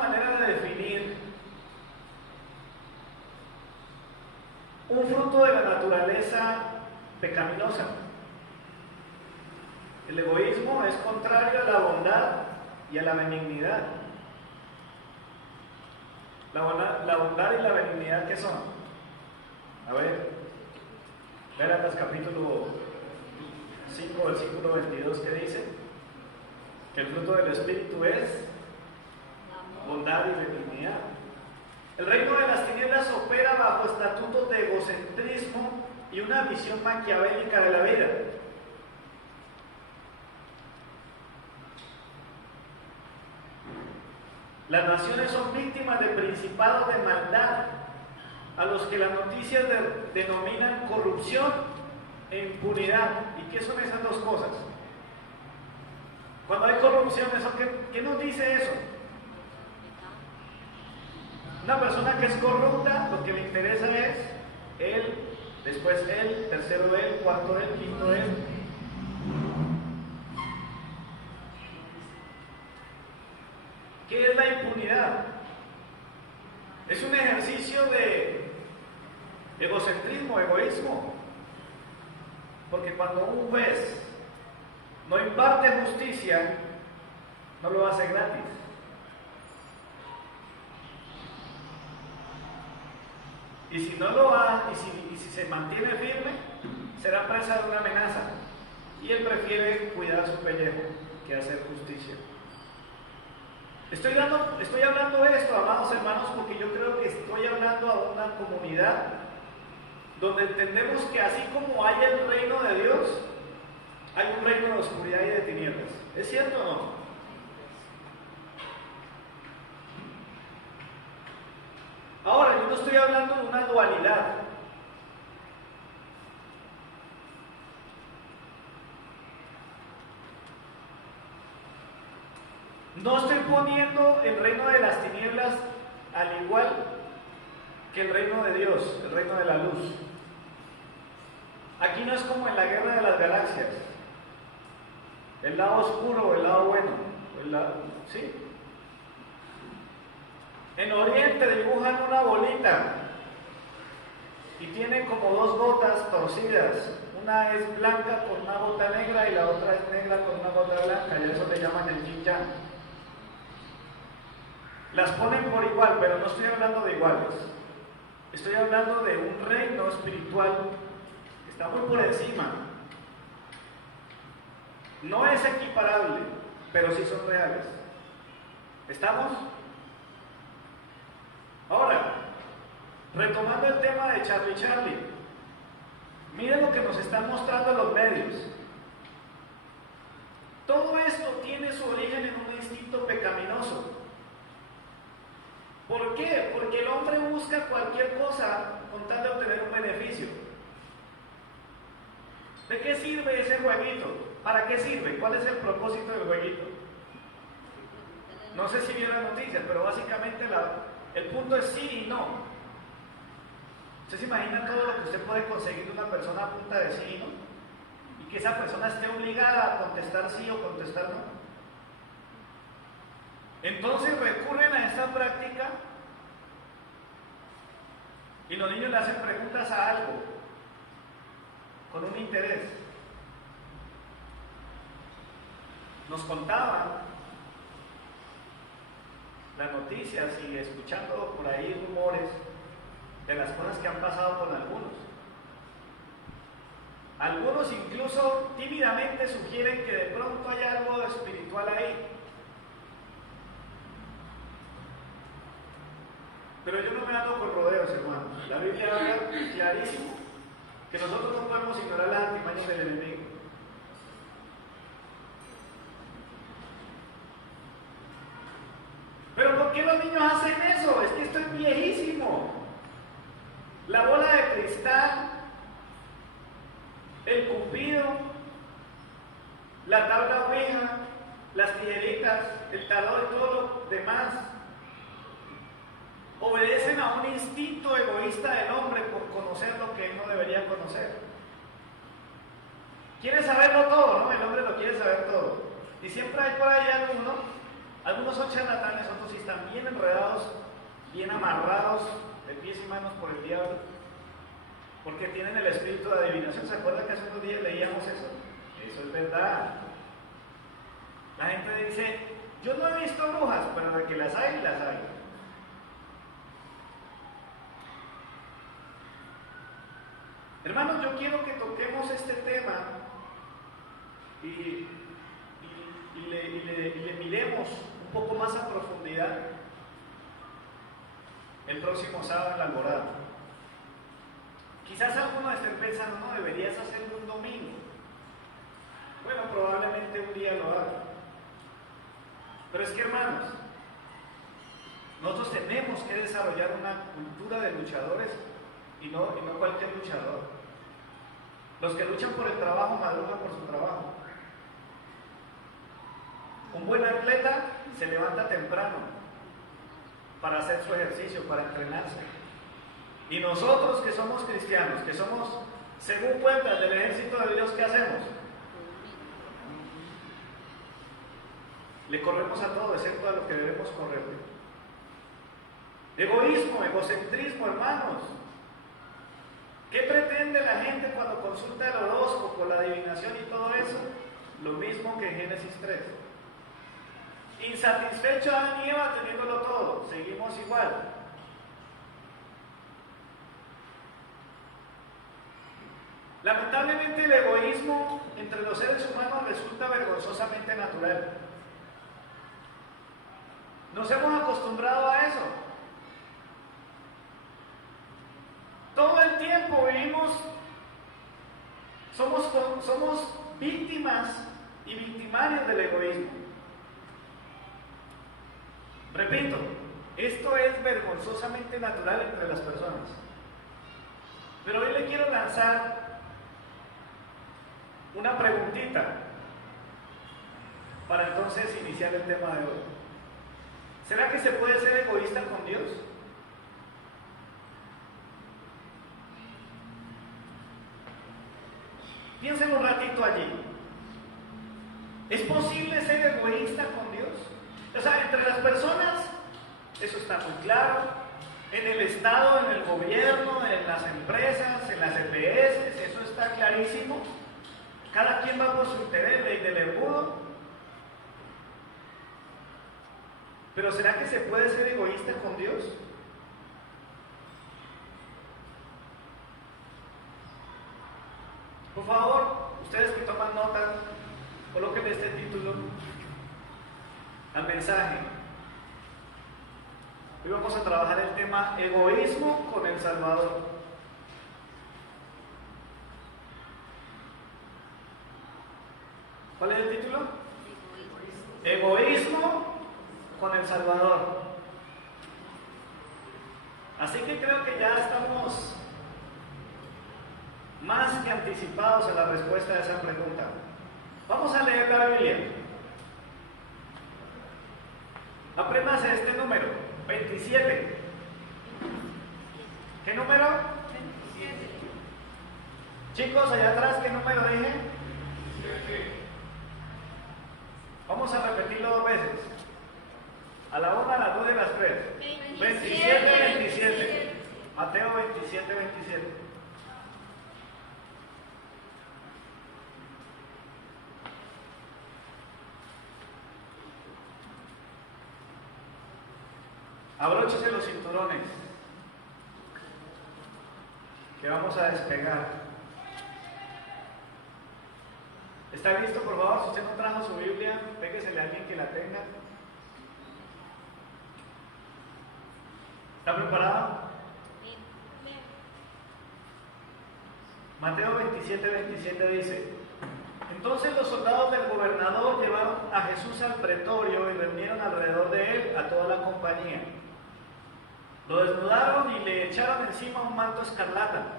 manera de definir un fruto de la naturaleza pecaminosa. El egoísmo es contrario a la bondad y a la benignidad. La bondad y la benignidad, ¿qué son? A ver, Gálatas capítulo 5, versículo 22, ¿qué dice? Que el fruto del Espíritu es bondad y benignidad. El reino de las tinieblas opera bajo estatutos de egocentrismo y una visión maquiavélica de la vida. Las naciones son víctimas de principados de maldad, a los que las noticias denominan corrupción e impunidad. ¿Y qué son esas dos cosas? Cuando hay corrupción, ¿qué nos dice eso? Una persona que es corrupta, lo que le interesa es él, después él, tercero él, cuarto él, quinto él. ¿Qué es la impunidad? Es un ejercicio de egocentrismo, egoísmo. Porque cuando un juez no imparte justicia, no lo hace gratis. Y si no lo hace, y si se mantiene firme, será presa de una amenaza. Y él prefiere cuidar su pellejo que hacer justicia. Estoy hablando de esto, amados hermanos, porque yo creo que estoy hablando a una comunidad donde entendemos que así como hay el reino de Dios, hay un reino de oscuridad y de tinieblas. ¿Es cierto o no? Ahora, yo no estoy hablando de una dualidad. No estoy poniendo el reino de las tinieblas al igual que el reino de Dios, el reino de la luz. Aquí no es como en la guerra de las galaxias, el lado oscuro o el lado bueno, ¿sí? En Oriente dibujan una bolita y tiene como dos gotas torcidas. Una es blanca con una gota negra y la otra es negra con una gota blanca, y eso le llaman el yin yang. Las ponen por igual, pero no estoy hablando de iguales. Estoy hablando de un reino espiritual que está muy por encima. No es equiparable, pero sí son reales. ¿Estamos? Ahora, retomando el tema de Charlie, miren lo que nos están mostrando los medios. Todo esto tiene su origen en un instinto pecaminoso. ¿Por qué? Porque el hombre busca cualquier cosa con tal de obtener un beneficio. ¿De qué sirve ese jueguito? ¿Para qué sirve? ¿Cuál es el propósito del jueguito? No sé si vieron las noticias, pero básicamente el punto es sí y no. ¿Usted se imagina todo lo que usted puede conseguir de una persona a punta de sí y no? Y que esa persona esté obligada a contestar sí o contestar no. Entonces recurren a esta práctica y los niños le hacen preguntas a algo con un interés. Nos contaban las noticias y escuchando por ahí rumores de las cosas que han pasado con algunos. Algunos incluso tímidamente sugieren que de pronto hay algo espiritual ahí. Pero yo no me ando con rodeos, hermanos. La Biblia habla clarísimo que nosotros no podemos ignorar las artimañas del enemigo. ¿Pero por qué los niños hacen eso? Es que esto es viejísimo. La bola de cristal, el cupido, la tabla ouija, las tijeritas, el talón y todo lo demás obedecen a un instinto egoísta del hombre por conocer lo que él no debería conocer. Quiere saberlo todo, ¿no? El hombre lo quiere saber todo. Y siempre hay por ahí alguno Algunos son charlatanes, otros sí están bien enredados, bien amarrados de pies y manos por el diablo, porque tienen el espíritu de adivinación. ¿Se acuerdan que hace unos días leíamos eso? Eso es verdad. La gente dice, yo no he visto brujas, pero de que las hay, las hay. Hermanos, yo quiero que toquemos este tema y le miremos un poco más a profundidad el próximo sábado en la Alborada. Quizás algunos estén pensando, no, deberías hacerlo un domingo. Bueno, probablemente un día lo haga. Pero es que, hermanos, nosotros tenemos que desarrollar una cultura de luchadores y no cualquier luchador. Los que luchan por el trabajo madrugan por su trabajo. Un buen atleta se levanta temprano para hacer su ejercicio, para entrenarse. Y nosotros que somos cristianos, que somos, según cuentas del ejército de Dios, ¿qué hacemos? Le corremos a todo, excepto a lo que debemos correr. Egoísmo, egocentrismo, hermanos. ¿Qué pretende la gente cuando consulta el horóscopo, la adivinación y todo eso? Lo mismo que en Génesis 3. Insatisfecho Adán y Eva teniéndolo todo, seguimos igual. Lamentablemente el egoísmo entre los seres humanos resulta vergonzosamente natural. Nos hemos acostumbrado a eso. Todo el tiempo vivimos, somos víctimas y victimarios del egoísmo. Repito, esto es vergonzosamente natural entre las personas. Pero hoy le quiero lanzar una preguntita para entonces iniciar el tema de hoy. ¿Será que se puede ser egoísta con Dios? Piensen un ratito allí. ¿Es posible ser egoísta con Dios? O sea, entre las personas, eso está muy claro. En el Estado, en el gobierno, en las empresas, en las EPS, eso está clarísimo. Cada quien va por su interés, ley del embudo. Pero ¿será que se puede ser egoísta con Dios? Por favor, ustedes que toman nota, coloquen este título al mensaje. Hoy vamos a trabajar el tema egoísmo con el Salvador. ¿Cuál es el título? Egoísmo con el Salvador. Así que creo que ya estamos más que anticipados en la respuesta a esa pregunta. Vamos a leer la Biblia. Apréndase este número, 27. ¿Qué número? 27. Chicos, allá atrás, ¿qué número dije? 27. Vamos a repetirlo 2 veces. A la 1, a las 2 y a las 3. 27, 27. Mateo 27, 27. Abróchese los cinturones, que vamos a despegar. ¿Está listo, por favor? Si usted no trajo su Biblia, péguesele a alguien que la tenga. ¿Está preparado? Mateo 27, 27 dice: Entonces los soldados del gobernador llevaron a Jesús al pretorio y reunieron alrededor de él a toda la compañía. Lo desnudaron y le echaron encima un manto escarlata.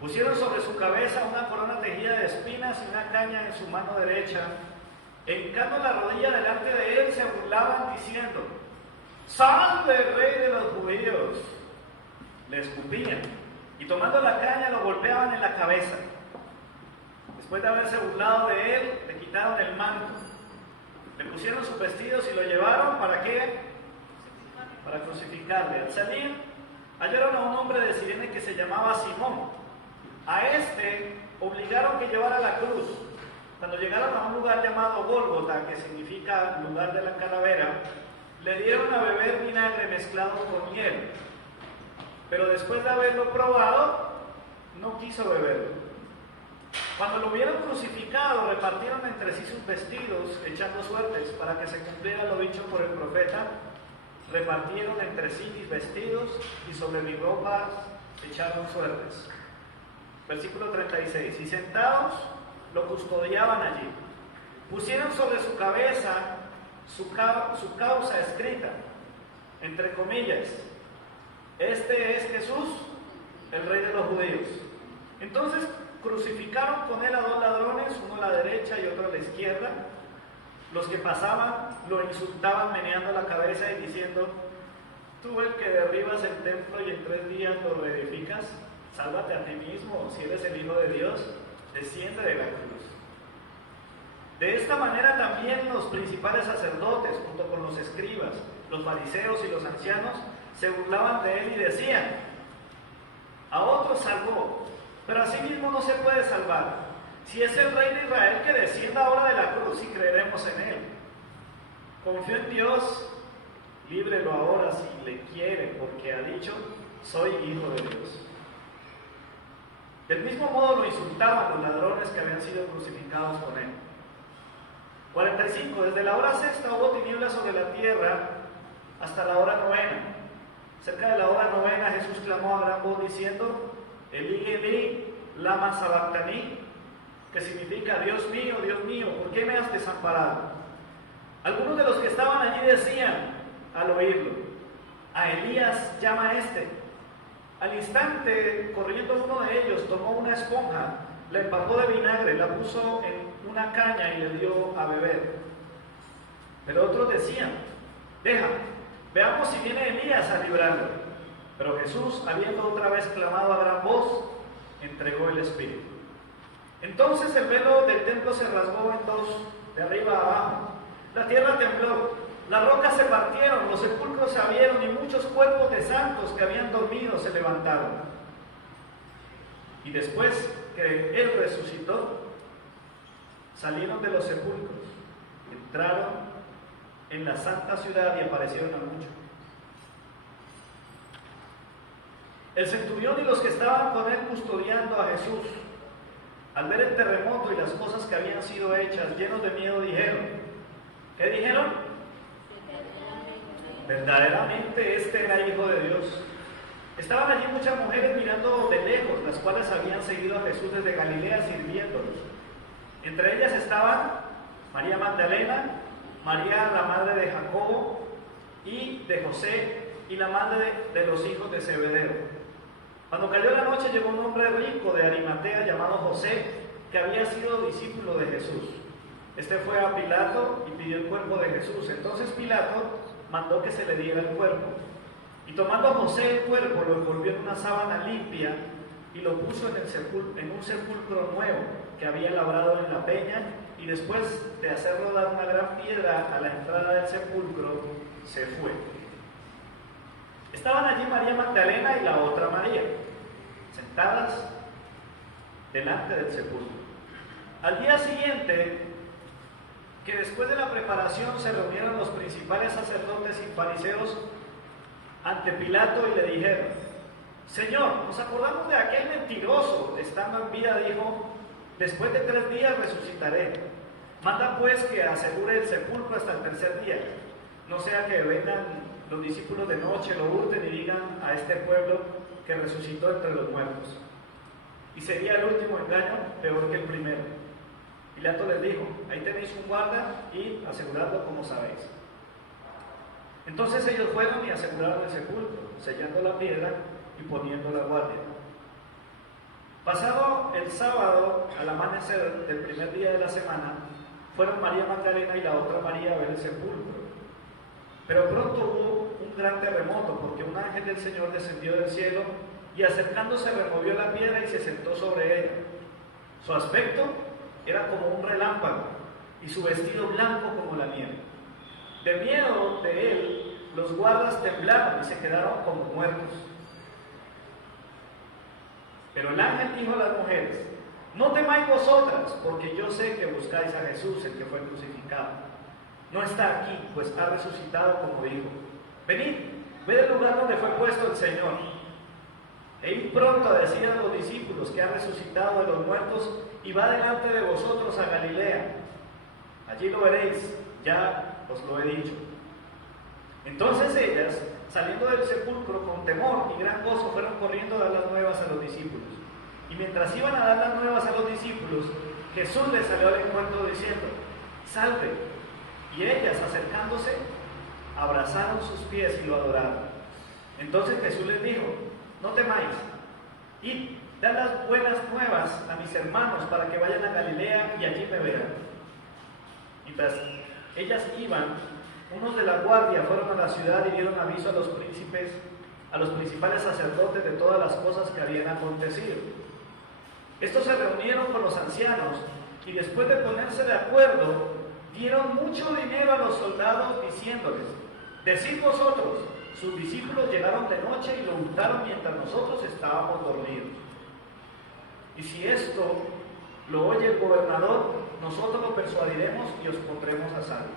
Pusieron sobre su cabeza una corona tejida de espinas y una caña en su mano derecha. Hincando la rodilla delante de él, se burlaban diciendo: ¡Salve, rey de los judíos! Le escupían y tomando la caña lo golpeaban en la cabeza. Después de haberse burlado de él, le quitaron el manto. Le pusieron sus vestidos y lo llevaron, ¿para qué? Para crucificarle. Al salir, hallaron a un hombre de Cirene que se llamaba Simón. A este obligaron que llevara la cruz. Cuando llegaron a un lugar llamado Gólgota, que significa lugar de la calavera, le dieron a beber vinagre mezclado con miel. Pero después de haberlo probado, no quiso beberlo. Cuando lo vieron crucificado, repartieron entre sí sus vestidos, echando suertes, para que se cumpliera lo dicho por el profeta. Repartieron entre sí mis vestidos, y sobre mi ropa echaron suertes. Versículo 36. Y sentados, lo custodiaban allí. Pusieron sobre su cabeza su causa escrita, entre comillas: este es Jesús, el Rey de los judíos. Entonces crucificaron con él a dos ladrones, uno a la derecha y otro a la izquierda. Los que pasaban lo insultaban meneando la cabeza y diciendo: tú el que derribas el templo y en 3 días lo reedificas, sálvate a ti mismo. Si eres el Hijo de Dios, desciende de la cruz. De esta manera también los principales sacerdotes, junto con los escribas, los fariseos y los ancianos, se burlaban de él y decían: a otros salvó, pero a sí mismo no se puede salvar. Si es el Rey de Israel, que descienda ahora de la cruz y creeremos en él. Confío en Dios, líbrelo ahora si le quiere, porque ha dicho: soy hijo de Dios. Del mismo modo lo insultaban los ladrones que habían sido crucificados con él. 45. Desde la hora sexta hubo tinieblas sobre la tierra hasta la hora novena. Cerca de la hora novena Jesús clamó a gran voz diciendo: Elí, Elí, lama sabactaní, que significa: Dios mío, ¿por qué me has desamparado? Algunos de los que estaban allí decían al oírlo: a Elías llama a este. Al instante, corriendo uno de ellos, tomó una esponja, la empapó de vinagre, la puso en una caña y le dio a beber. Pero otros decían: déjame, veamos si viene Elías a librarlo. Pero Jesús, habiendo otra vez clamado a gran voz, entregó el Espíritu. Entonces el velo del templo se rasgó en dos, de arriba a abajo. La tierra tembló, las rocas se partieron, los sepulcros se abrieron y muchos cuerpos de santos que habían dormido se levantaron. Y después que Él resucitó, salieron de los sepulcros, entraron en la santa ciudad y aparecieron a muchos. El centurión y los que estaban con él custodiando a Jesús, al ver el terremoto y las cosas que habían sido hechas, llenos de miedo, dijeron: ¿qué dijeron? Verdaderamente este era Hijo de Dios. Estaban allí muchas mujeres mirando de lejos, las cuales habían seguido a Jesús desde Galilea sirviéndolos. Entre ellas estaban María Magdalena, María la madre de Jacobo y de José, y la madre de los hijos de Zebedeo. Cuando cayó la noche, llegó un hombre rico de Arimatea llamado José, que había sido discípulo de Jesús. Este fue a Pilato y pidió el cuerpo de Jesús. Entonces Pilato mandó que se le diera el cuerpo. Y tomando a José el cuerpo, lo envolvió en una sábana limpia y lo puso en un sepulcro nuevo que había labrado en la peña, y después de hacer rodar una gran piedra a la entrada del sepulcro, se fue. Estaban allí María Magdalena y la otra María, sentadas delante del sepulcro. Al día siguiente, que después de la preparación se reunieron los principales sacerdotes y fariseos ante Pilato y le dijeron: Señor, nos acordamos de aquel mentiroso, estando en vida, dijo: después de 3 días resucitaré. Manda pues que asegure el sepulcro hasta el 3er día, no sea que vengan los discípulos de noche, lo hurten y digan a este pueblo que resucitó entre los muertos. Y sería el último engaño peor que el primero. Pilato les dijo: ahí tenéis un guarda y aseguradlo como sabéis. Entonces ellos fueron y aseguraron el sepulcro, sellando la piedra y poniendo la guardia. Pasado el sábado, al amanecer del primer día de la semana, fueron María Magdalena y la otra María a ver el sepulcro. Pero pronto hubo un gran terremoto, porque un ángel del Señor descendió del cielo y acercándose removió la piedra y se sentó sobre ella. Su aspecto era como un relámpago y su vestido blanco como la nieve. De miedo de él, los guardas temblaron y se quedaron como muertos. Pero el ángel dijo a las mujeres: no temáis vosotras, porque yo sé que buscáis a Jesús, el que fue crucificado. No está aquí, pues ha resucitado como dijo. Venid, ved el lugar donde fue puesto el Señor. E id pronto a decir a los discípulos que ha resucitado de los muertos y va delante de vosotros a Galilea. Allí lo veréis, ya os lo he dicho. Entonces ellas, saliendo del sepulcro con temor y gran gozo, fueron corriendo a dar las nuevas a los discípulos. Y mientras iban a dar las nuevas a los discípulos, Jesús les salió al encuentro diciendo: salve. Y ellas, acercándose, abrazaron sus pies y lo adoraron. Entonces Jesús les dijo: no temáis, id, dad las buenas nuevas a mis hermanos para que vayan a Galilea y allí me verán. Mientras ellas iban, unos de la guardia fueron a la ciudad y dieron aviso a los príncipes, a los principales sacerdotes de todas las cosas que habían acontecido. Estos se reunieron con los ancianos y después de ponerse de acuerdo, dieron mucho dinero a los soldados diciéndoles: decid vosotros, sus discípulos llegaron de noche y lo untaron mientras nosotros estábamos dormidos. Y si esto lo oye el gobernador, nosotros lo persuadiremos y os pondremos a salvo.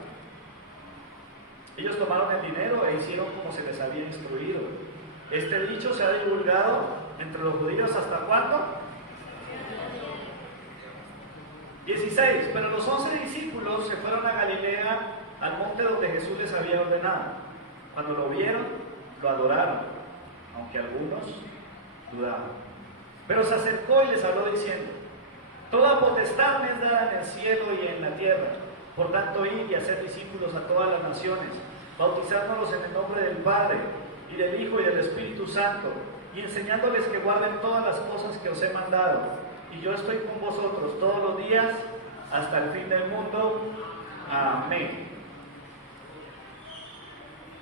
Ellos tomaron el dinero e hicieron como se les había instruido. Este dicho se ha divulgado entre los judíos ¿hasta cuándo? 16. Pero los 11 discípulos se fueron a Galilea, al monte donde Jesús les había ordenado. Cuando lo vieron, lo adoraron, aunque algunos dudaban. Pero se acercó y les habló diciendo: toda potestad me es dada en el cielo y en la tierra. Por tanto, id y haced discípulos a todas las naciones, bautizándolos en el nombre del Padre, y del Hijo y del Espíritu Santo, y enseñándoles que guarden todas las cosas que os he mandado. Y yo estoy con vosotros todos los días, hasta el fin del mundo. Amén.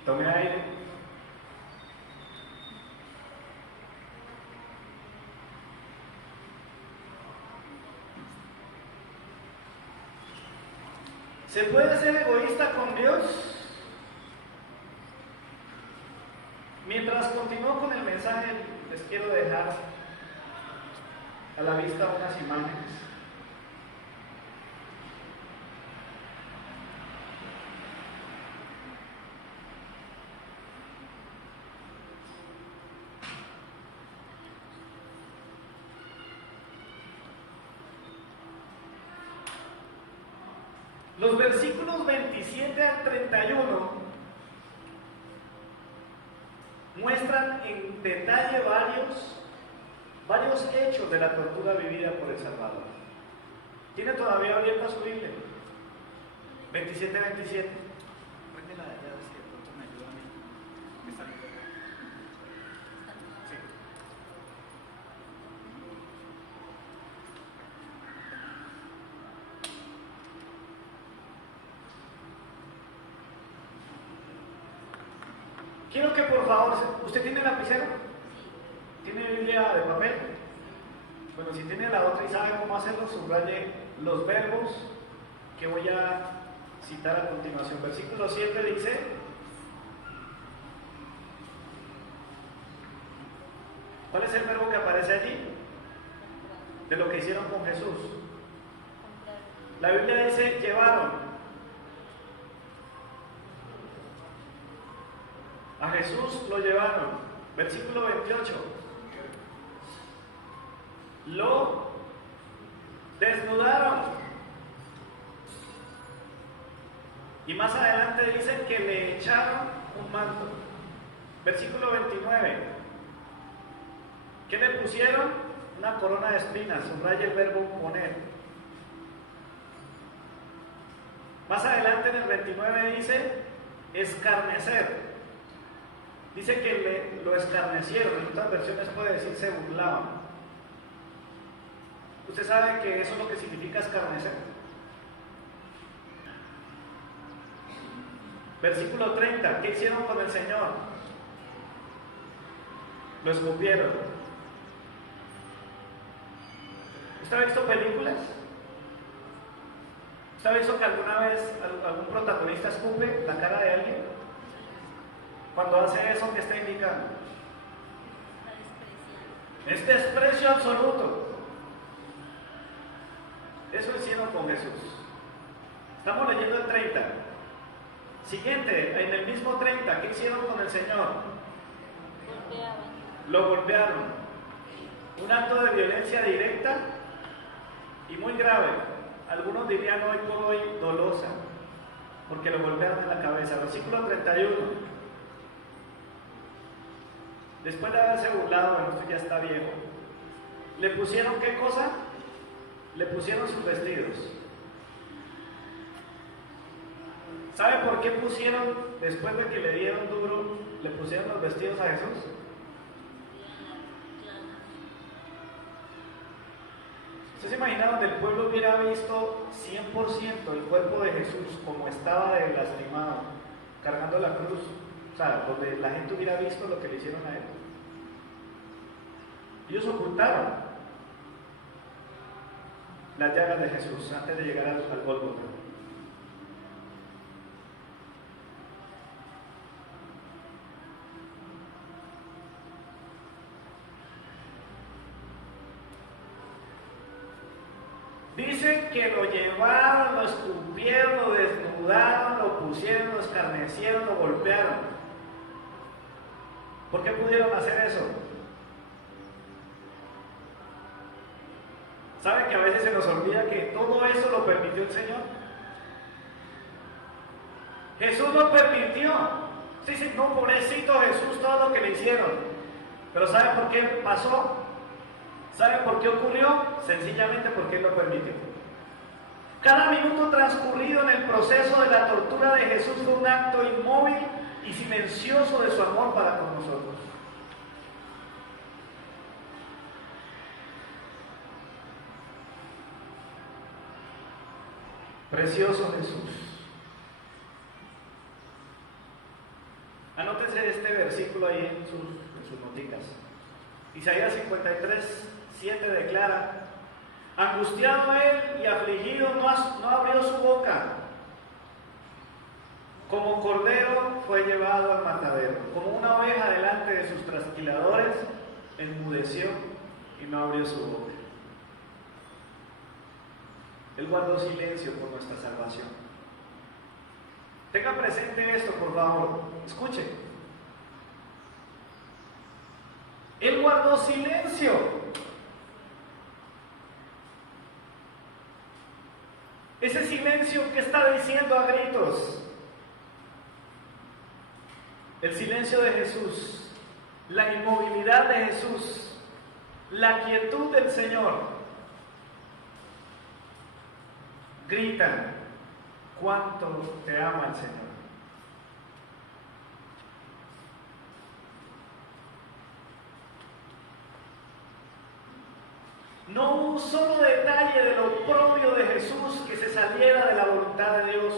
Tome aire. ¿Se puede ser egoísta con Dios? Mientras continúo con el mensaje, les quiero dejar a la vista unas imágenes. Los versículos 27 al 31 muestran en detalle varios hechos de la tortura vivida por el Salvador. ¿Tiene todavía abierta su Biblia? 27. Préndela de allá, si de pronto me ayuda a mí. Sí. Quiero que por favor, ¿usted tiene lapicero? ¿Tiene Biblia de papel? Bueno, si tiene la otra y sabe cómo hacerlo, subraye los verbos que voy a citar a continuación. Versículo 7 dice: ¿cuál es el verbo que aparece allí? De lo que hicieron con Jesús. La Biblia dice: llevaron. A Jesús lo llevaron. Versículo 28. Lo desnudaron. Y más adelante dicen que le echaron un manto. Versículo 29. ¿Qué le pusieron? Una corona de espinas. Subraya el verbo poner. Más adelante en el 29 dice escarnecer. Dice que lo escarnecieron. En otras versiones puede decir se burlaban. ¿Usted sabe que eso es lo que significa escarnecer? Versículo 30. ¿Qué hicieron con el Señor? Lo escupieron. ¿Usted ha visto películas? ¿Usted ha visto que alguna vez algún protagonista escupe la cara de alguien? Cuando hace eso, ¿qué está indicando? Es desprecio absoluto. Eso hicieron con Jesús. Estamos leyendo el 30. Siguiente, en el mismo 30, ¿qué hicieron con el Señor? Lo golpearon. Un acto de violencia directa y muy grave. Algunos dirían hoy por hoy dolosa, porque lo golpearon en la cabeza. Versículo 31. Después de haberse burlado, bueno, esto ya está viejo, ¿le pusieron qué cosa? Le pusieron sus vestidos. ¿Sabe por qué pusieron, después de que le dieron duro, le pusieron los vestidos a Jesús? ¿Usted se imagina donde el pueblo hubiera visto 100% el cuerpo de Jesús como estaba de lastimado, cargando la cruz? O sea, donde la gente hubiera visto lo que le hicieron a él. Ellos ocultaron las llagas de Jesús antes de llegar al Gólgota. Dice que lo llevaron, lo escupieron, lo desnudaron, lo pusieron, lo escarnecieron, lo golpearon. ¿Por qué pudieron hacer eso? ¿Saben que a veces se nos olvida que todo eso lo permitió el Señor? Jesús lo permitió. Sí, no, pobrecito Jesús, todo lo que le hicieron. Pero ¿saben por qué pasó? ¿Saben por qué ocurrió? Sencillamente porque Él lo permitió. Cada minuto transcurrido en el proceso de la tortura de Jesús fue un acto inmóvil y silencioso de su amor para con nosotros. Precioso Jesús. Anótese este versículo ahí en sus notitas. Isaías 53, 7 declara: angustiado él y afligido no abrió su boca. Como cordero fue llevado al matadero, como una oveja delante de sus trasquiladores, enmudeció y no abrió su boca. Él guardó silencio por nuestra salvación. Tenga presente esto, por favor. Escuche. Él guardó silencio. Ese silencio que está diciendo a gritos. El silencio de Jesús, la inmovilidad de Jesús, la quietud del Señor. Gritan cuánto te ama el Señor. No hubo un solo detalle de lo propio de Jesús que se saliera de la voluntad de Dios.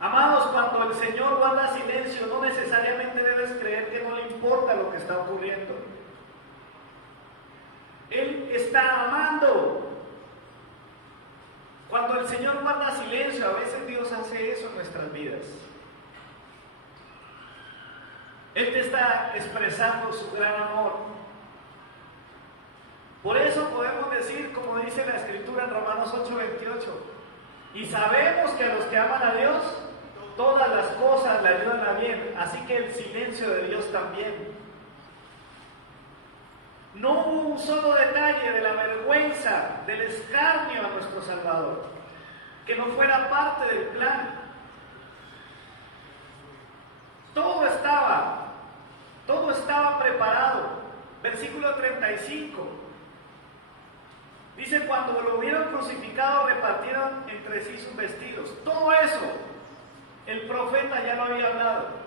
Amados, cuando el Señor guarda silencio, no necesariamente debes creer que no le importa lo que está ocurriendo. Él está amando. Cuando el Señor guarda silencio, a veces Dios hace eso en nuestras vidas. Él te está expresando su gran amor. Por eso podemos decir, como dice la Escritura en Romanos 8:28, y sabemos que a los que aman a Dios, todas las cosas le ayudan a bien, así que el silencio de Dios también. No hubo un solo detalle de la vergüenza, del escarnio a nuestro Salvador, que no fuera parte del plan. Todo estaba preparado. Versículo 35. Dice, cuando lo hubieron crucificado, repartieron entre sí sus vestidos. Todo eso, el profeta ya lo había hablado.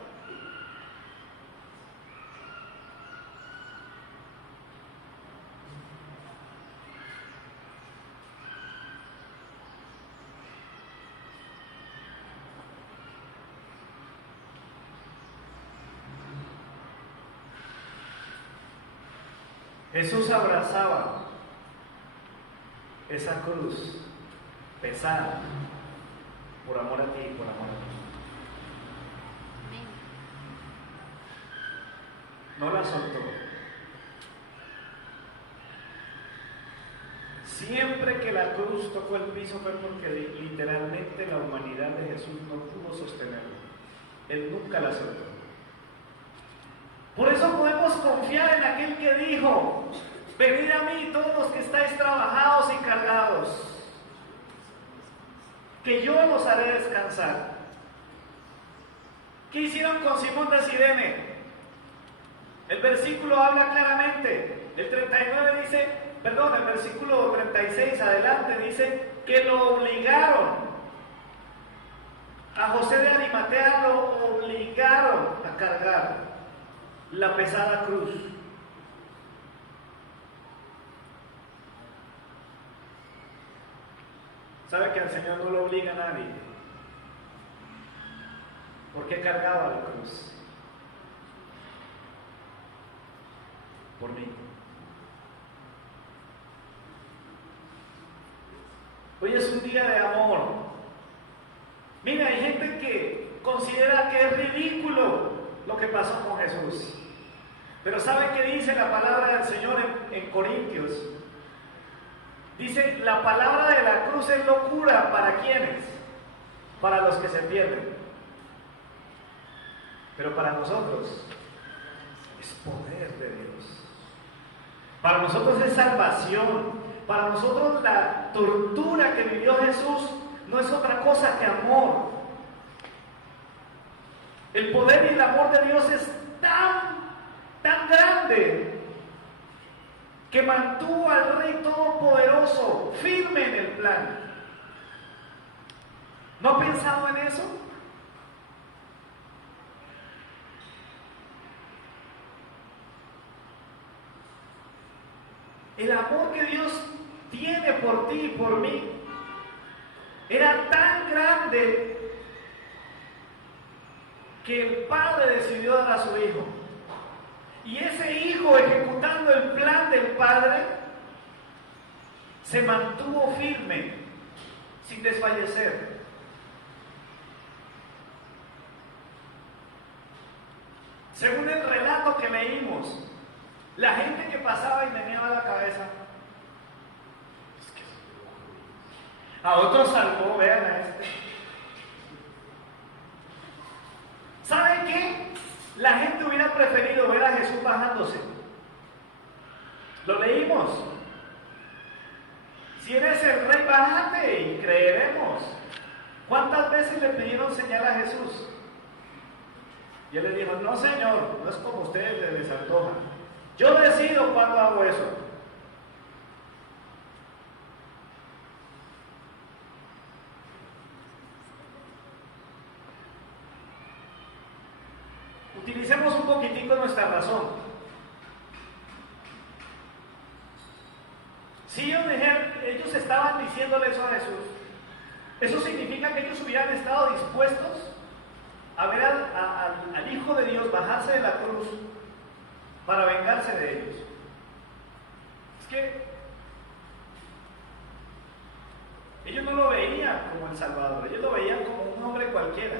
Jesús abrazaba esa cruz, pesada, por amor a ti y por amor a ti. No la soltó. Siempre que la cruz tocó el piso fue porque literalmente la humanidad de Jesús no pudo sostenerlo. Él nunca la soltó. Por eso podemos confiar en aquel que dijo: venid a mí todos los que estáis trabajados y cargados, que yo los haré descansar. ¿Qué hicieron con Simón de Cirene? El versículo habla claramente. El 39 dice, el versículo 36 adelante dice que lo obligaron. A José de Arimatea lo obligaron a cargar la pesada cruz. ¿Sabe que al Señor no lo obliga a nadie? ¿Por qué cargaba la cruz? Por mí. Hoy es un día de amor. Mira, hay gente que considera que es ridículo lo que pasó con Jesús. Pero ¿sabe qué dice la palabra del Señor en Corintios? Dice, la palabra de la cruz es locura. ¿Para quiénes? Para los que se pierden. Pero para nosotros es poder de Dios. Para nosotros es salvación. Para nosotros la tortura que vivió Jesús no es otra cosa que amor. El poder y el amor de Dios es tan grande que mantuvo al Rey Todopoderoso firme en el plan. ¿No ha pensado en eso? El amor que Dios tiene por ti y por mí era tan grande que el Padre decidió dar a su Hijo. Y ese Hijo, ejecutando el plan del Padre, se mantuvo firme, sin desfallecer. Según el relato que leímos, la gente que pasaba y meneaba la cabeza, a otros salvó, vean a este. ¿Saben qué? La gente hubiera preferido ver a Jesús bajándose. Lo leímos. Si eres el Rey, bájate y creeremos. ¿Cuántas veces le pidieron señal a Jesús? Y él le dijo, no señor, no es como ustedes les antoja. Yo decido cuándo hago eso. Utilicemos un poquitico nuestra razón. Si ellos estaban diciéndole eso a Jesús, eso significa que ellos hubieran estado dispuestos a ver al Hijo de Dios bajarse de la cruz para vengarse de ellos. Es que ellos no lo veían como el Salvador, ellos lo veían como un hombre cualquiera.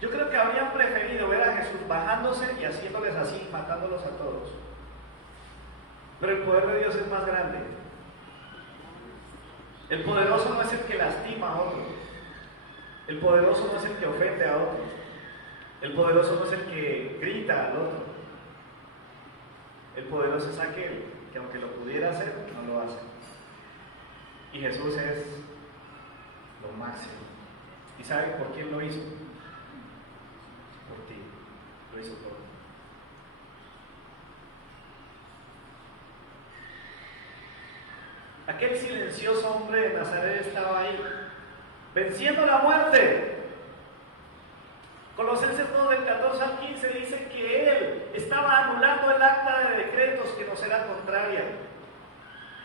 Yo creo que habrían preferido ver a Jesús bajándose y haciéndoles así, matándolos a todos. Pero el poder de Dios es más grande. El poderoso no es el que lastima a otro. El poderoso no es el que ofende a otro. El poderoso no es el que grita al otro. El poderoso es aquel que aunque lo pudiera hacer, no lo hace. Y Jesús es lo máximo. ¿Y saben por quién lo hizo? Por ti. Lo hizo por ti. Aquel silencioso hombre de Nazaret estaba ahí, venciendo la muerte. Colosenses 2 del 14 al 15 dice que él estaba anulando el acta de decretos que nos era contraria.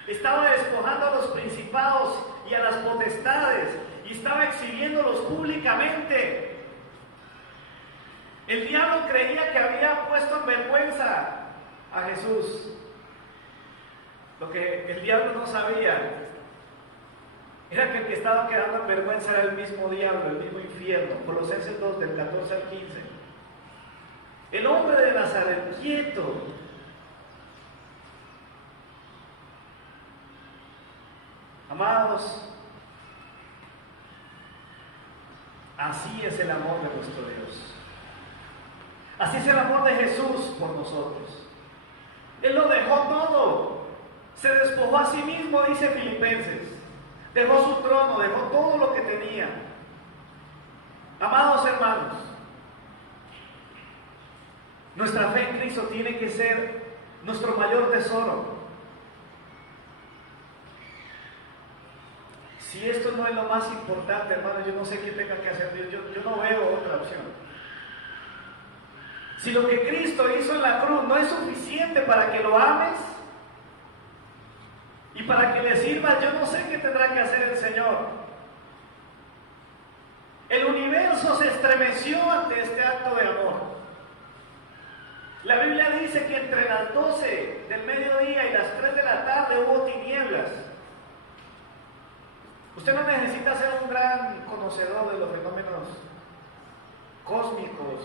Estaba despojando a los principados y a las potestades y estaba exhibiéndolos públicamente. El diablo creía que había puesto en vergüenza a Jesús. Lo que el diablo no sabía era que el que estaba quedando en vergüenza era el mismo diablo, el mismo infierno. Colosenses 2, del 14 al 15. El hombre de Nazaret, quieto. Amados, así es el amor de nuestro Dios. Así es el amor de Jesús por nosotros. Él lo dejó todo. Se despojó a sí mismo, dice Filipenses. Dejó su trono, dejó todo lo que tenía. Amados hermanos, nuestra fe en Cristo tiene que ser nuestro mayor tesoro. Si esto no es lo más importante, hermano, yo no sé qué tenga que hacer Dios. Yo no veo otra opción. Si lo que Cristo hizo en la cruz no es suficiente para que lo ames y para que le sirvas, yo no sé qué tendrá que hacer el Señor. El universo se estremeció ante este acto de amor. La Biblia dice que entre las 12 del mediodía y las 3 de la tarde hubo tinieblas. Usted no necesita ser un gran conocedor de los fenómenos cósmicos.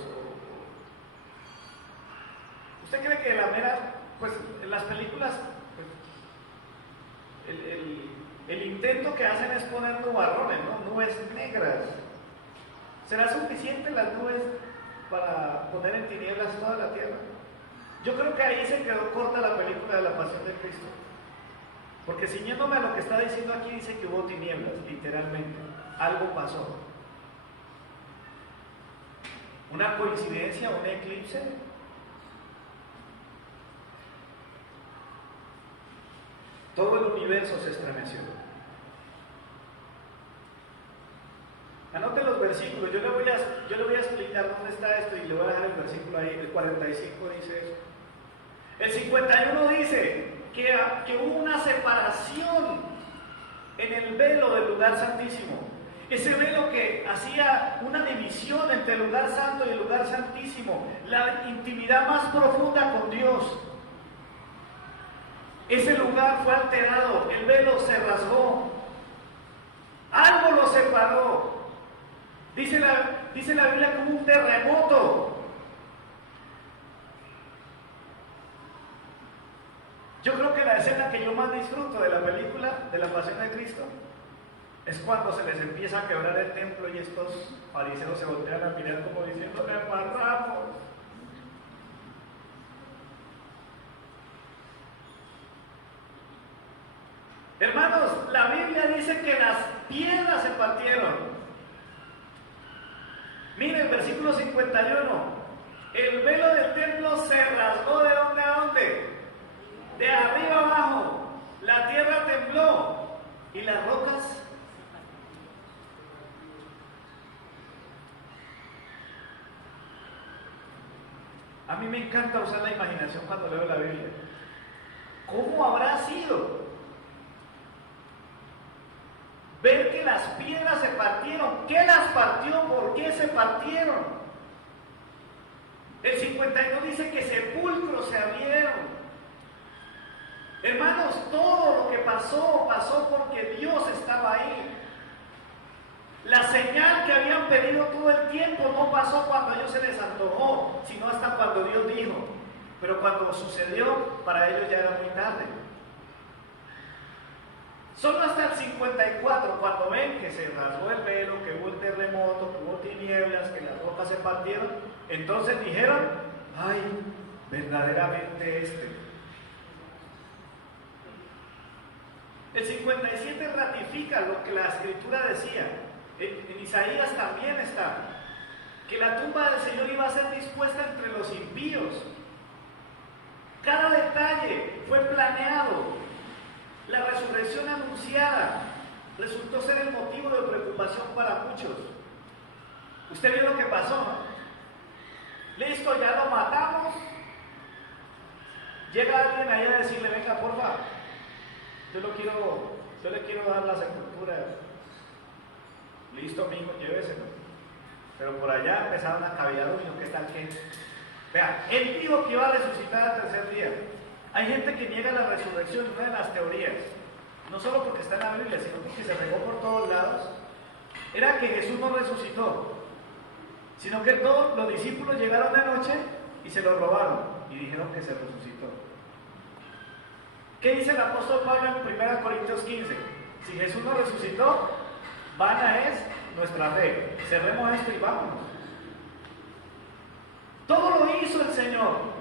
¿Usted cree que la mera, pues en las películas, pues, el intento que hacen es poner nubarrones, ¿no? Nubes negras? ¿Será suficiente las nubes para poner en tinieblas toda la tierra? Yo creo que ahí se quedó corta la película de la Pasión de Cristo. Porque ciñéndome a lo que está diciendo aquí, dice que hubo tinieblas, literalmente. Algo pasó. ¿Una coincidencia? ¿Un eclipse? Todo el universo se estremeció. Anote los versículos. Yo le voy a explicar dónde está esto y le voy a dejar el versículo ahí. El 45 dice eso. El 51 dice que hubo una separación en el velo del lugar santísimo. Ese velo que hacía una división entre el lugar santo y el lugar santísimo, la intimidad más profunda con Dios. Ese lugar fue alterado, el velo se rasgó, algo lo separó. Dice la Biblia como un terremoto. Yo creo que la escena que yo más disfruto de la película de la Pasión de Cristo es cuando se les empieza a quebrar el templo y estos fariseos se voltean a mirar como diciendo: ¡le embarramos! Hermanos, la Biblia dice que las piedras se partieron. Miren el versículo 51. El velo del templo se rasgó ¿de dónde a dónde? De arriba abajo. La tierra tembló y las rocas a mí me encanta usar la imaginación cuando leo la Biblia. ¿Cómo habrá sido ver que las piedras se partieron? ¿Qué las partió? ¿Por qué se partieron? El 52 dice que sepulcros se abrieron. Hermanos, todo lo que pasó, pasó porque Dios estaba ahí. La señal que habían pedido todo el tiempo no pasó cuando a ellos se les antojó, sino hasta cuando Dios dijo. Pero cuando sucedió, para ellos ya era muy tarde. Solo hasta el 54, cuando ven que se rasgó el velo, que hubo el terremoto, que hubo tinieblas, que las rocas se partieron, entonces dijeron: ¡ay, verdaderamente este! El 57 ratifica lo que la Escritura decía. En Isaías también está, que la tumba del Señor iba a ser dispuesta entre los impíos. Cada detalle fue planeado. La resurrección anunciada resultó ser el motivo de preocupación para muchos. Usted vio lo que pasó, ¿no? Listo, ya lo matamos. Llega alguien ahí a decirle: venga, porfa, yo le quiero dar la sepultura. Listo, mijo, lléveselo. Pero por allá empezaron a cavillar: ¿qué tal que? Vea, él dijo que iba a resucitar al tercer día. Hay gente que niega la resurrección, una de las teorías. no solo porque está en la Biblia, sino porque se regó por todos lados, era que Jesús no resucitó, sino que todos los discípulos llegaron de noche y se lo robaron y dijeron que se resucitó. ¿Qué dice el apóstol Pablo en 1 Corintios 15? Si Jesús no resucitó, vana es nuestra fe. Cerremos esto y vámonos. Todo lo hizo el Señor.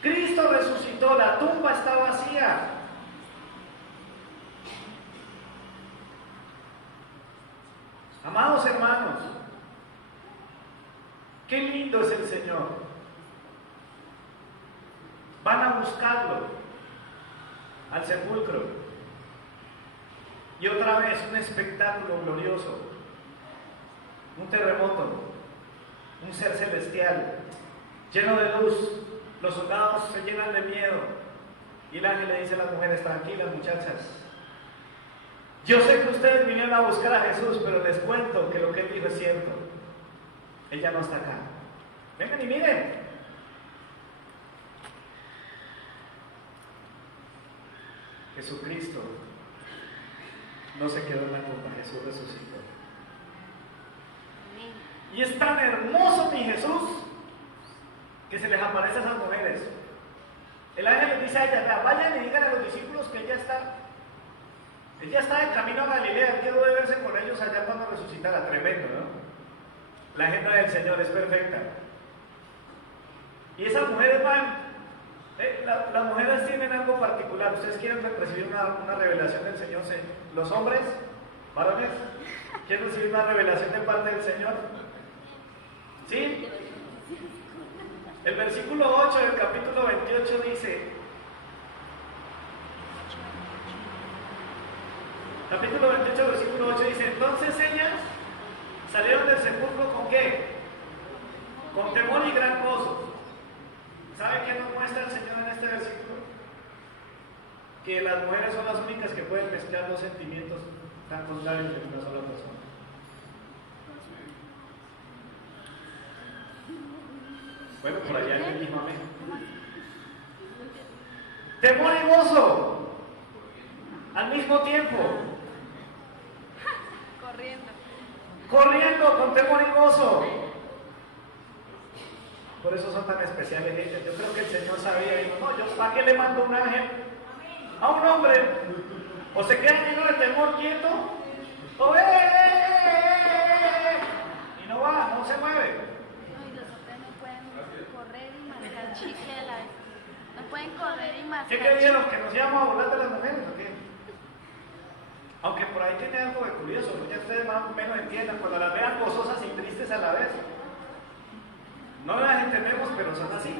Cristo resucitó, la tumba está vacía. Amados hermanos, qué lindo es el Señor. Van a buscarlo al sepulcro. Y otra vez un espectáculo glorioso, un terremoto, un ser celestial, lleno de luz. Los soldados se llenan de miedo. Y el ángel le dice a las mujeres: tranquilas, muchachas. Yo sé que ustedes vinieron a buscar a Jesús, pero les cuento que lo que él dijo es cierto. Él ya no está acá. Vengan y miren. Jesucristo no se quedó en la tumba, Jesús resucitó. Y es tan hermoso mi Jesús que se les aparece a esas mujeres. El ángel les dice a ellas: vayan y digan a los discípulos que Él ya está en camino a Galilea. Él quedó de verse con ellos allá cuando resucitara. Tremendo, ¿no? La agenda del Señor es perfecta. Y esas mujeres van. Las mujeres tienen algo particular. ¿Ustedes quieren recibir una revelación del Señor? ¿Los hombres, varones, quieren recibir una revelación de parte del Señor? ¿Sí? El versículo 8 del capítulo 28 dice: capítulo 28, versículo 8 dice: entonces ellas salieron del sepulcro ¿con qué? Con temor y gran gozo. ¿Sabe qué nos muestra el Señor en este versículo? Que las mujeres son las únicas que pueden mezclar dos sentimientos tan contrarios en una sola persona. Bueno, por allá alguien dijo amén. Temor y gozo al mismo tiempo. Corriendo con temor y gozo. Por eso son tan especiales ellos. Yo creo que el Señor sabía y dijo: no, yo ¿para qué le mando un ángel a un hombre? O se queda lleno de temor quieto, o y no va, no se mueve. No, y los hombres no pueden correr y mascar chicle a la vez. No pueden correr y mascar ¿Qué creyeron? ¿Que nos íbamos a burlar de las mujeres o qué? Aunque por ahí tiene algo de curioso, ¿no? Ya ustedes más o menos entiendan, cuando las vean gozosas y tristes a la vez. No las entendemos, pero son así.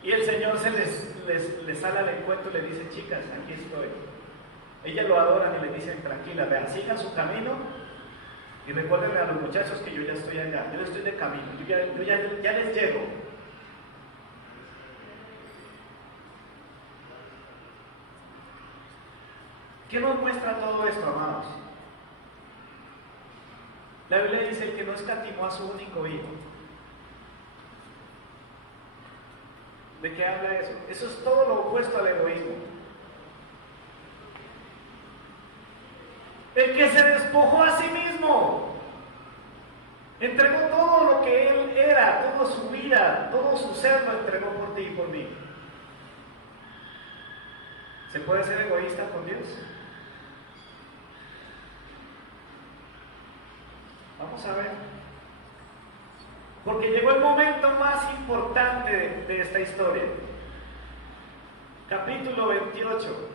Y el Señor les sale al encuentro y le dice: chicas, aquí estoy. Ellas lo adoran y le dicen: tranquilas, vean, sigan su camino y recuérdenle a los muchachos que yo ya estoy allá, yo estoy de camino, yo ya les llego. ¿Qué nos muestra todo esto, amados? La Biblia dice: el que no escatimó a su único hijo. ¿De qué habla eso? Eso es todo lo opuesto al egoísmo. El que se despojó a sí mismo, entregó todo lo que él era, toda su vida, todo su ser lo entregó por ti y por mí. ¿Se puede ser egoísta con Dios? Vamos a ver. Porque llegó el momento más importante de esta historia. Capítulo 28,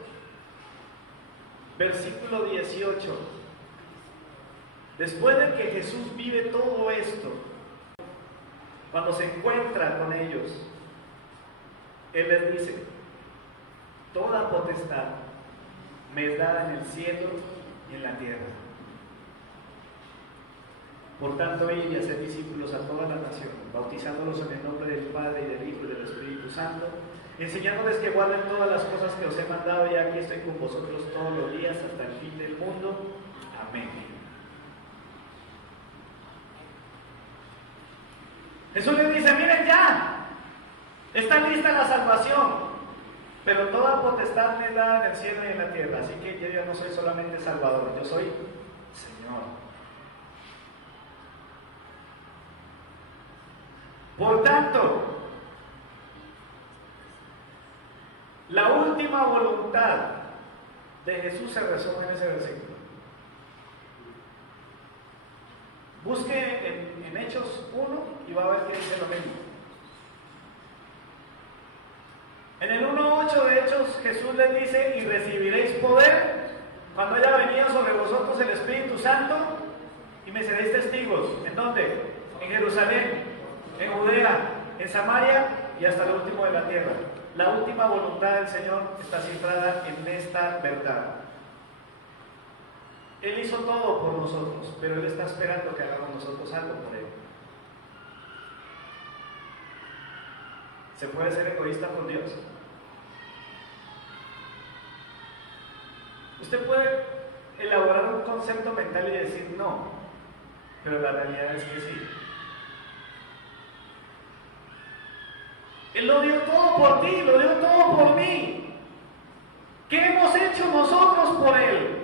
versículo 18. Después de que Jesús vive todo esto, cuando se encuentra con ellos, Él les dice: toda potestad me es dada en el cielo y en la tierra. Por tanto, id y haced discípulos a toda la nación, bautizándolos en el nombre del Padre y del Hijo y del Espíritu Santo, enseñándoles que guarden todas las cosas que os he mandado, y aquí estoy con vosotros todos los días hasta el fin del mundo. Amén. Jesús les dice: miren, ya está lista la salvación. Pero toda potestad me da en el cielo y en la tierra, así que yo ya no soy solamente Salvador, yo soy Señor. Por tanto, la última voluntad de Jesús se resume en ese versículo. Busque en Hechos 1 y va a ver que dice lo mismo. En el 1:8 de Hechos, Jesús les dice: y recibiréis poder cuando haya venido sobre vosotros el Espíritu Santo, y me seréis testigos. ¿En dónde? En Jerusalén, en Judea, en Samaria y hasta lo último de la tierra. La última voluntad del Señor está centrada en esta verdad. Él hizo todo por nosotros, pero Él está esperando que hagamos nosotros algo por Él. ¿Se puede ser egoísta con Dios? Usted puede elaborar un concepto mental y decir no, pero la realidad es que sí. Él lo dio todo por ti, lo dio todo por mí. ¿Qué hemos hecho nosotros por Él?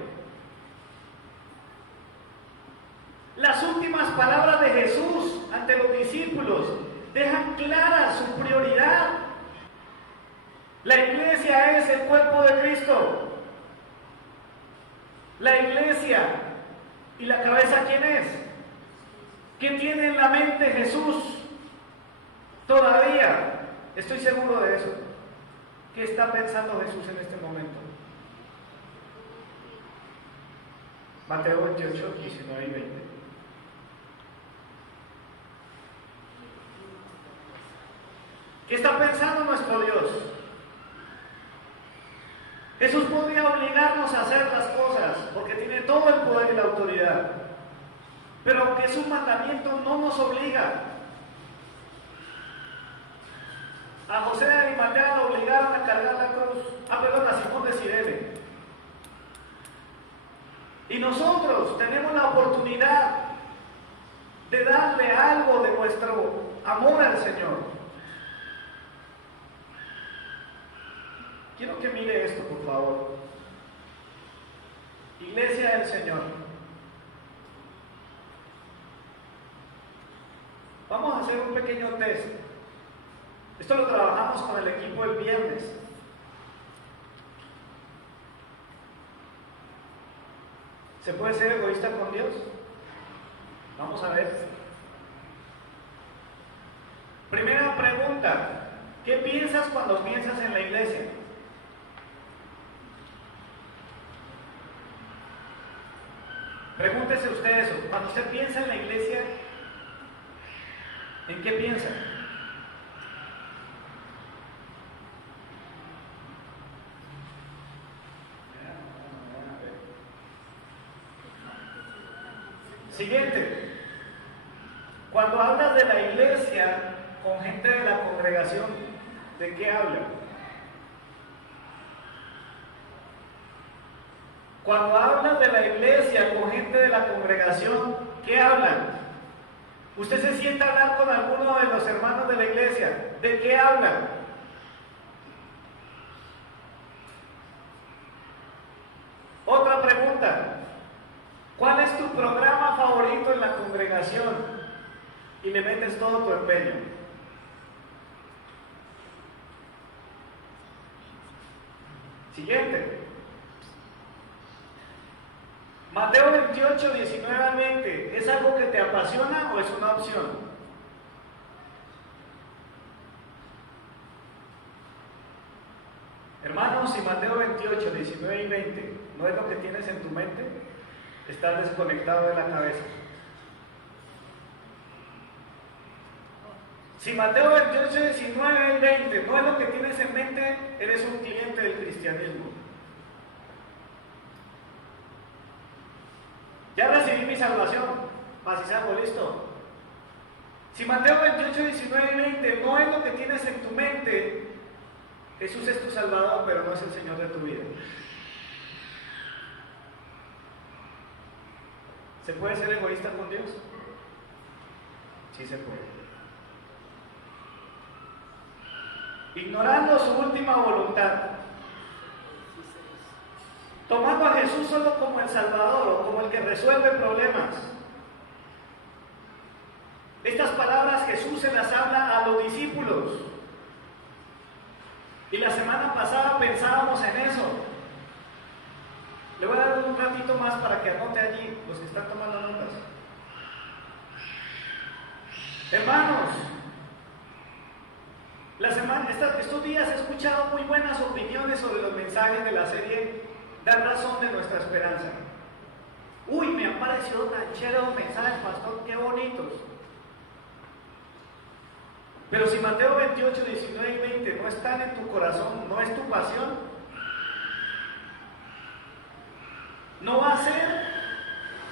Las últimas palabras de Jesús ante los discípulos dejan clara su prioridad. La iglesia es el cuerpo de Cristo. La iglesia, ¿y la cabeza quién es? ¿Qué tiene en la mente Jesús? Todavía estoy seguro de eso. ¿Qué está pensando Jesús en este momento? Mateo 28, 19 y 20. ¿Qué está pensando nuestro Dios? Jesús podría obligarnos a hacer las cosas porque tiene todo el poder y la autoridad, pero aunque es un mandamiento, no nos obliga. A José de Arimatea lo obligaron a cargar la cruz, a Simón de Cirene. Y nosotros tenemos la oportunidad de darle algo de nuestro amor al Señor. Quiero que mire esto, por favor. Iglesia del Señor. Vamos a hacer un pequeño test. Esto lo trabajamos con el equipo el viernes. ¿Se puede ser egoísta con Dios? Vamos a ver. Primera pregunta. ¿Qué piensas cuando piensas en la iglesia? Pregúntese usted eso. Cuando usted piensa en la iglesia, ¿en qué piensa? Siguiente. Cuando hablas de la iglesia con gente de la congregación, ¿de qué habla? Cuando hablas de la iglesia con gente de la congregación, ¿qué hablan? Usted se sienta a hablar con alguno de los hermanos de la iglesia, ¿de qué hablan? Otra pregunta. ¿Cuál es tu programa favorito en la congregación? Y le metes todo tu empeño. Siguiente. Mateo 28, 19 al 20. ¿Es algo que te apasiona o es una opción? Hermanos, si Mateo 28, 19 y 20 no es lo que tienes en tu mente, estás desconectado de la cabeza. Si Mateo 28, 19 y 20 no es lo que tienes en mente, eres un cliente del cristianismo. Ya recibí mi salvación, así se hago listo. Si Mateo 28, 19 y 20 no es lo que tienes en tu mente, Jesús es tu Salvador, pero no es el Señor de tu vida. ¿Se puede ser egoísta con Dios? Sí se puede. ignorando su última voluntad, tomando a Jesús solo como el Salvador o como el que resuelve problemas. Estas palabras Jesús se las habla a los discípulos. Y la semana pasada pensábamos en eso. Le voy a dar un ratito más para que anote allí los que están tomando notas. Hermanos, estos días he escuchado muy buenas opiniones sobre los mensajes de la serie Dar razón de nuestra esperanza. Uy, me han parecido tan chéveres los mensajes, pastor, qué bonitos. Pero si Mateo 28, 19 y 20 no están en tu corazón, no es tu pasión, no va a ser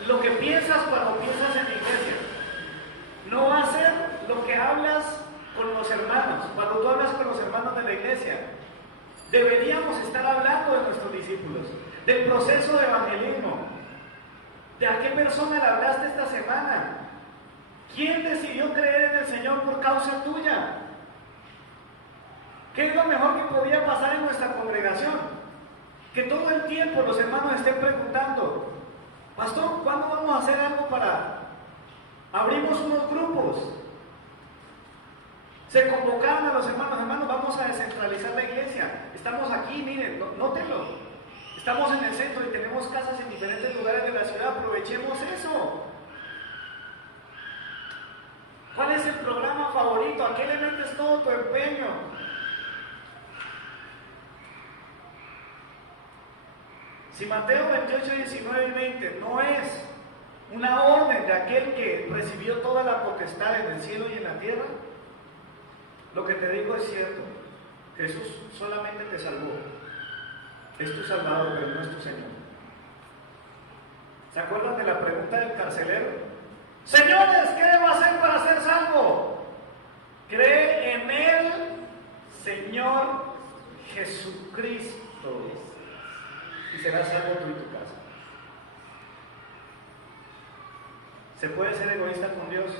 lo que piensas cuando piensas en la iglesia. No va a ser lo que hablas con los hermanos, cuando tú hablas con los hermanos de la iglesia. Deberíamos estar hablando de nuestros discípulos, del proceso de evangelismo. ¿De a qué persona le hablaste esta semana? ¿Quién decidió creer en el Señor por causa tuya? ¿Qué es lo mejor que podía pasar en nuestra congregación? Que todo el tiempo los hermanos estén preguntando: pastor, ¿cuándo vamos a hacer algo para... abrimos unos grupos? Se convocaron a los hermanos, vamos a descentralizar la iglesia. Estamos aquí, miren, nótenlo. Estamos en el centro y tenemos casas en diferentes lugares de la ciudad, aprovechemos eso. ¿Cuál es el programa favorito? ¿A qué le metes todo tu empeño? Si Mateo 28, 19 y 20 no es una orden de aquel que recibió toda la potestad en el cielo y en la tierra, lo que te digo es cierto. Jesús solamente te salvó. Es tu Salvador, pero no es tu Señor. ¿Se acuerdan de la pregunta del carcelero? Señores, ¿qué debo hacer para ser salvo? Cree en el Señor Jesucristo y serás salvo tú y tu casa. ¿Se puede ser egoísta con Dios?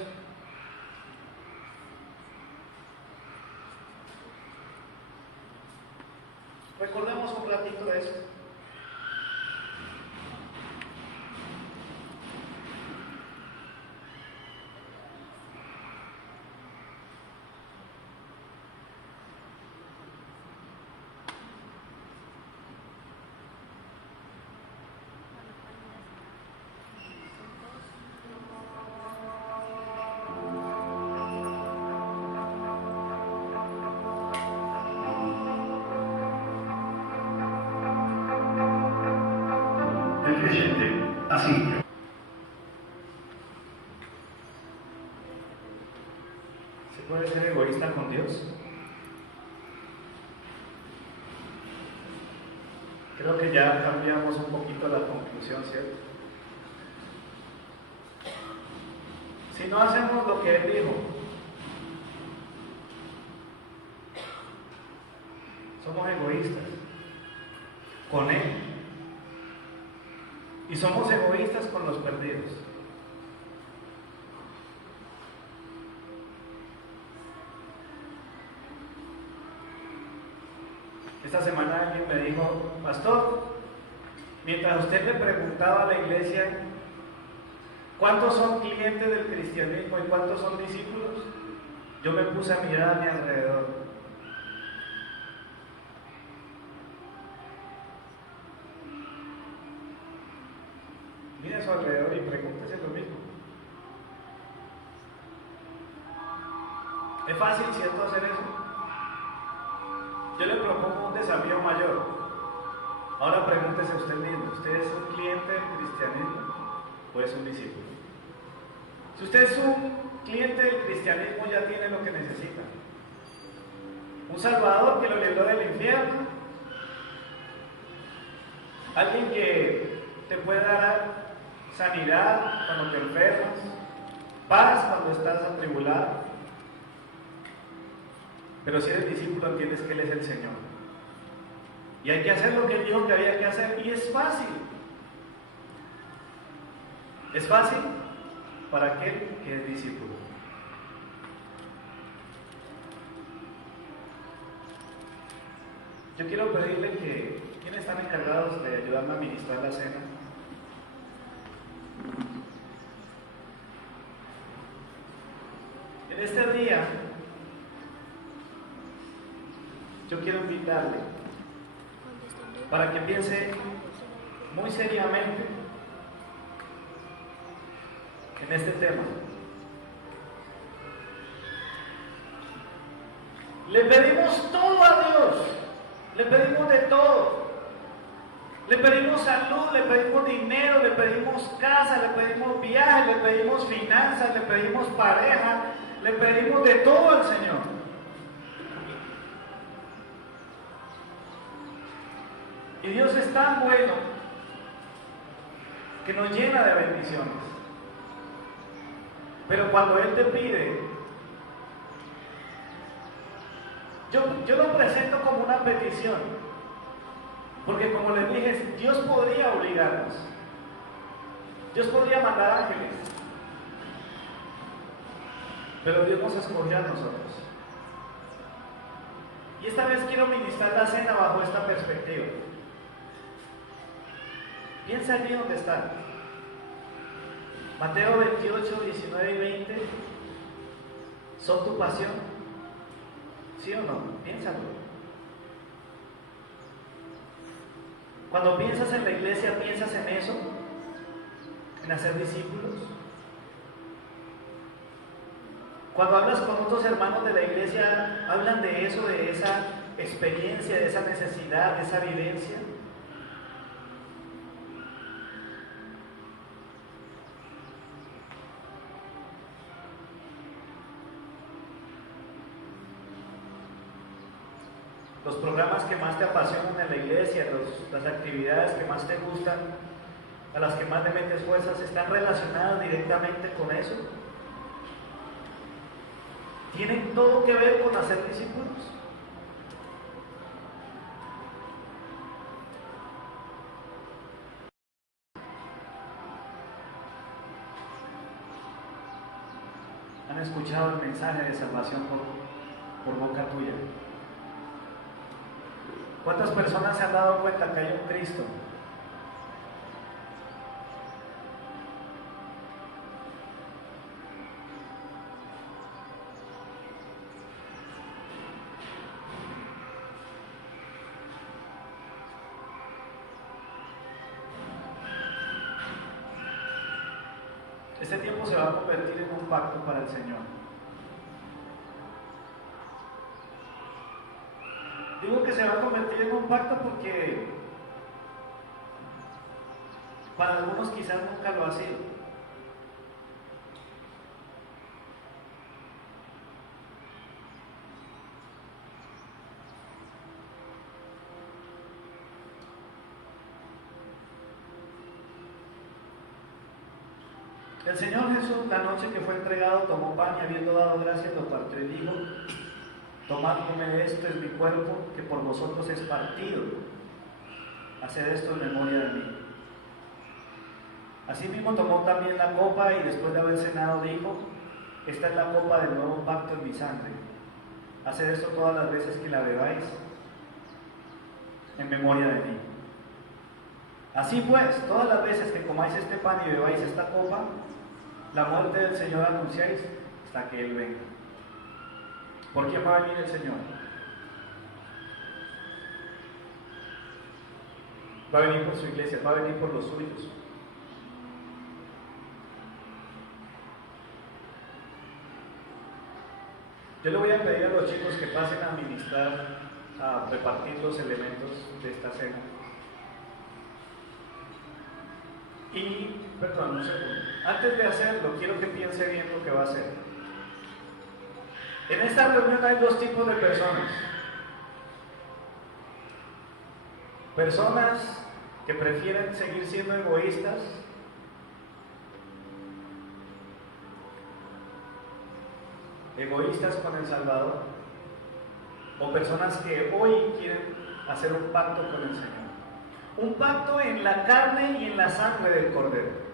Recordemos un ratito de eso. Así. ¿Se puede ser egoísta con Dios? Creo que ya cambiamos un poquito la conclusión, ¿cierto? Si no hacemos lo que Él dijo, somos egoístas con Él. Y somos egoístas con los perdidos. Esta semana alguien me dijo: pastor, mientras usted le preguntaba a la iglesia cuántos son clientes del cristianismo y cuántos son discípulos, yo me puse a mirar a mi alrededor. Mire a su alrededor y pregúntese lo mismo. ¿Es fácil, cierto, hacer eso? Yo le propongo un desafío mayor. Ahora pregúntese usted mismo: ¿usted es un cliente del cristianismo o es un discípulo? Si usted es un cliente del cristianismo, ya tiene lo que necesita: un Salvador que lo libró del infierno, alguien que te puede dar sanidad cuando te enfermas, paz cuando estás atribulado. Pero si eres discípulo, entiendes que Él es el Señor. Y hay que hacer lo que Él dijo que había que hacer, y es fácil. Es fácil para aquel que es discípulo. Yo quiero pedirle que, ¿quiénes están encargados de ayudarme a ministrar la cena? En este día, yo quiero invitarle para que piense muy seriamente en este tema. Le pedimos todo a Dios, le pedimos de todo. Le pedimos salud, le pedimos dinero, le pedimos casa, le pedimos viaje, le pedimos finanzas, le pedimos pareja, le pedimos de todo al Señor. Y Dios es tan bueno que nos llena de bendiciones. Pero cuando Él te pide, yo lo presento como una petición. Porque como les dije, Dios podría obligarnos. Dios podría mandar ángeles. Pero Dios nos escogió a nosotros. Y esta vez quiero ministrar la cena bajo esta perspectiva. Piensa allí donde está. Mateo 28, 19 y 20. ¿Son tu pasión? ¿Sí o no? Piénsalo. Cuando piensas en la iglesia, ¿piensas en eso? ¿En hacer discípulos? Cuando hablas con otros hermanos de la iglesia, ¿hablan de eso, de esa experiencia, de esa necesidad, de esa vivencia? Los programas que más te apasionan en la iglesia, las actividades que más te gustan, a las que más te metes fuerzas, ¿están relacionadas directamente con eso? ¿Tienen todo que ver con hacer discípulos? ¿Han escuchado el mensaje de salvación por boca tuya? ¿Cuántas personas se han dado cuenta que hay un Cristo? Este tiempo se va a convertir en un pacto para el Señor. Digo que se va a convertir en un pacto porque para algunos quizás nunca lo ha sido. El Señor Jesús, la noche que fue entregado, tomó pan y habiendo dado gracias, lo partió y dijo: tomad, comed, esto es mi cuerpo, que por vosotros es partido. Haced esto en memoria de mí. Asimismo tomó también la copa y después de haber cenado dijo: esta es la copa del nuevo pacto en mi sangre. Haced esto todas las veces que la bebáis en memoria de mí. Así pues, todas las veces que comáis este pan y bebáis esta copa, la muerte del Señor anunciáis hasta que Él venga. ¿Por quién va a venir el Señor? Va a venir por su iglesia, va a venir por los suyos. Yo le voy a pedir a los chicos que pasen a ministrar, a repartir los elementos de esta cena. Y, perdón, un segundo. Antes de hacerlo, quiero que piense bien lo que va a hacer. En esta reunión hay dos tipos de personas. Personas que prefieren seguir siendo egoístas, egoístas con el Salvador, o personas que hoy quieren hacer un pacto con el Señor. Un pacto en la carne y en la sangre del Cordero.